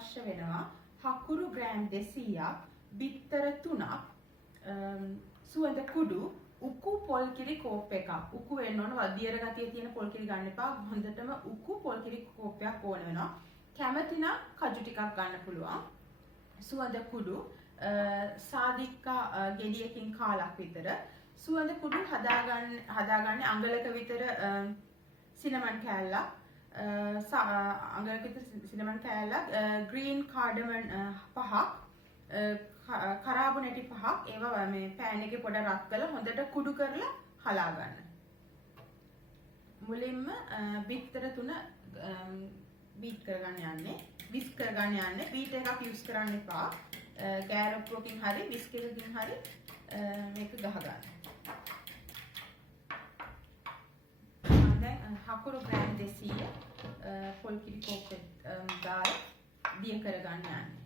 අවශ්‍ය වෙනවා හකුරු ග්‍රෑම් 200ක්, බිත්තර 3ක්, සුවඳ කුඩු, උකු පොල් කිරි කෝප් එකක්. උකු වෙන්න ඕන වදියර ගතිය තියෙන පොල් කිරි ගන්න එපා. හොඳටම උකු පොල් කිරි කෝප්පයක් ඕන වෙනවා. කැමති නම් කජු ටිකක් ගන්න පුළුවන්. සුවඳ කුඩු සාදික්කා ගෙඩියකින් කාලක් විතර. සුවඳ කුඩු හදාගන්න අඟලක විතර සිනමන් කෑල්ලක්. අඟලක විතර සිනමන් කෑල්ලක්. ග්‍රීන් කාඩමන් 5ක්. කරාබු නැටි 5ක්. ඒවා මේ පෑන් එකේ පොඩ රත් කරලා හොඳට කුඩු කරලා හලා ගන්න. මුලින්ම බිත්තර 3 බීට් කරගන්න යන්නේ. විස්ක් කරගන්න යන්නේ. බීට් එකක් යූස් කරන්න එපා. ගෑරොප්පුවකින් හරි විස්ක් එකකින් හරි මේක ගහ ගන්න. දැන් හකුරු ග්‍රෑම් 200 පොල් කිරි කෝප්පෙත් දාලා දිය කරගන්න යන්නේ.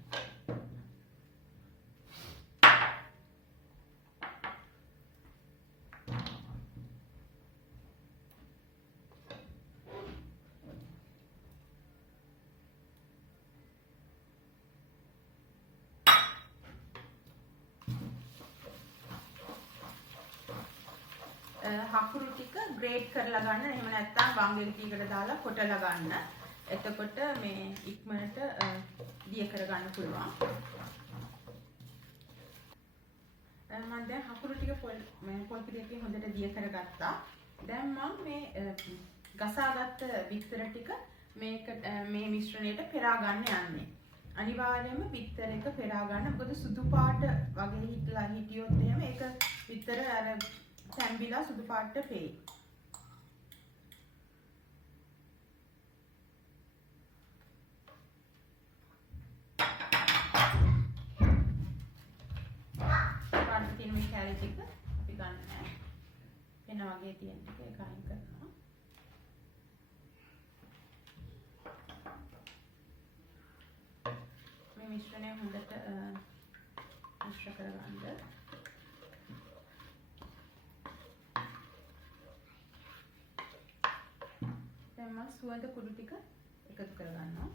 හකුරු ටික ග්‍රේට් කරලා ගන්න. එහෙම නැත්නම් වංගෙඩි ටිකට දාලා කොටලා ගන්න. එතකොට මේ ඉක්මනට දිය කරගන්න පුළුවන්. මම දැන් හකුරු ටික පොල් කිරියකින් හොඳට දිය කරගත්තා. දැන් මම මේ ගසාගත්ත බිත්තර ටික මේ මිශ්‍රණයට පෙරා ගන්න යන්නේ. අනිවාර්යයෙන්ම බිත්තර එක පෙරා ගන්න. මොකද සුදු පාට වගේ හිටියොත් එහෙම ඒක බිත්තර අර තැම්බිලා සුදු පාටට පෙයි. පාට තියෙන මේ කැරට් එක අපි ගන්න නැහැ. වෙන වගේ තියෙන ටික ඒක අයින් කරනවා. මේ මිශ්‍රණය හොඳට මිශ්‍ර කරගන්න. දැන් මම සුවඳ කුඩු ටික එකතු කරගන්නවා.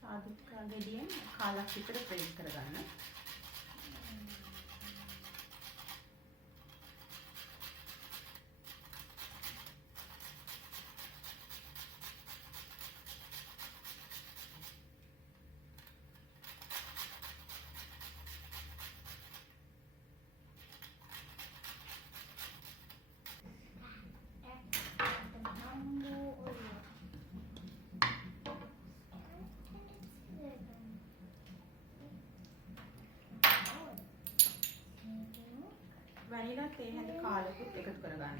සාදික්කා ගෙඩියෙන් කාලක් විතර ප්‍රේස් කරගන්න. වැනිලා තේ හැඳ කාලෙකුත් එකතු කරගන්න.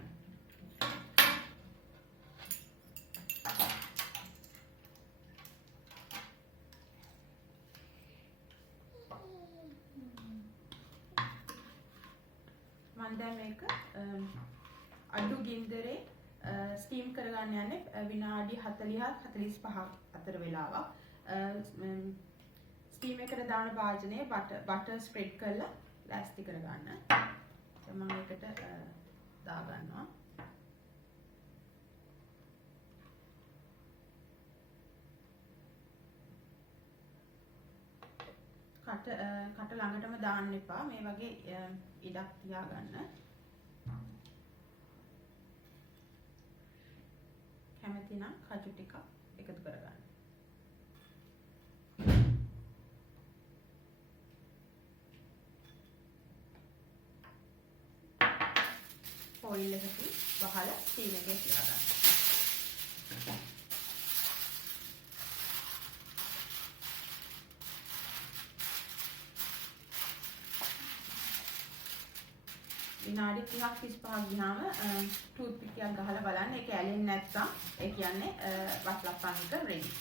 මම දැන් මේක අඩු ගින්දරේ ස්ටීම් කරගන්න යන්නේ විනාඩි 40ක් 45ක් අතර වෙලාවක්. ස්ටීම් එකට දාන භාජනයේ බටර් ස්ප්‍රෙඩ් කරලා ලෑස්ති කරගන්න. මම ඒකට දා ගන්නවා. කට ළඟටම දාන්න එපා. මේ වගේ ඉඩක් තියාගන්න. කැමති නම් කජු ටිකක් එකතු කරගන්න. ඔයිල් එකකින් වහලා ස්ටීම් එකේ තියාගන්න. විනාඩි 30ක් 35ක් ගියාම ටූත් පික් එකක් ගහලා බලන්න. ඒක ඇලෙන්නේ නැත්නම් ඒ කියන්නේ වටලප්පන් එක රෙඩි.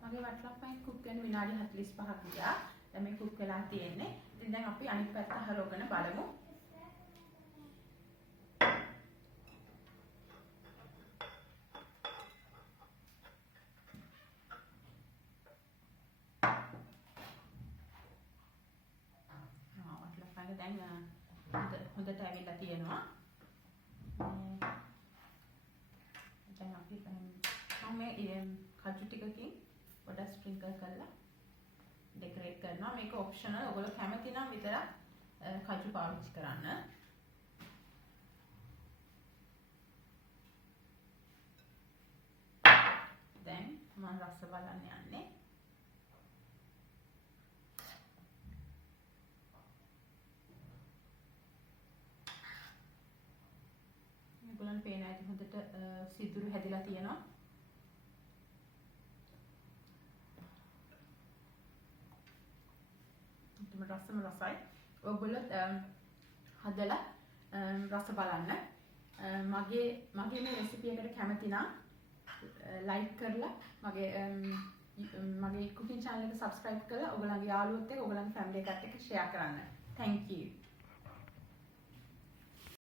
මගේ වටලප්පන් කුක් වෙන විනාඩි 45ක් ගියා. දැන් මේ කුක් වෙලා තියෙන්නේ. ඉතින් දැන් අපි අනිත් පැත්ත හරවගෙන බලමු. හොඳට ඇවිල්ලා තියෙනවා. දැන් අපි මම මේ කජු ටිකකින් පොඩ්ඩක් ස්ප්‍රින්කල් කරලා ඩෙකොරේට් කරනවා. මේක ඔප්ෂනල්. ඔයගොල්ලෝ කැමති නම් විතරක් කජු පාවිච්චි කරන්න. දැන් මම රස බලන්න යන්නේ. මේගොල්ලන් පේන ඇති හොඳට සිදුරු හැදිලා තියෙනවා. රසම රසයි. ඔයගොල්ලෝ හදලා රස බලන්න. මගේ මේ රෙසිපි එකට කැමති නම් ලයික් කරලා මගේ කුකින් channel එක subscribe කරලා ඔයගොල්ලන්ගේ යාළුවොත් එක්ක ඔයගොල්ලන්ගේ family එකත් එක්ක share කරන්න. Thank you.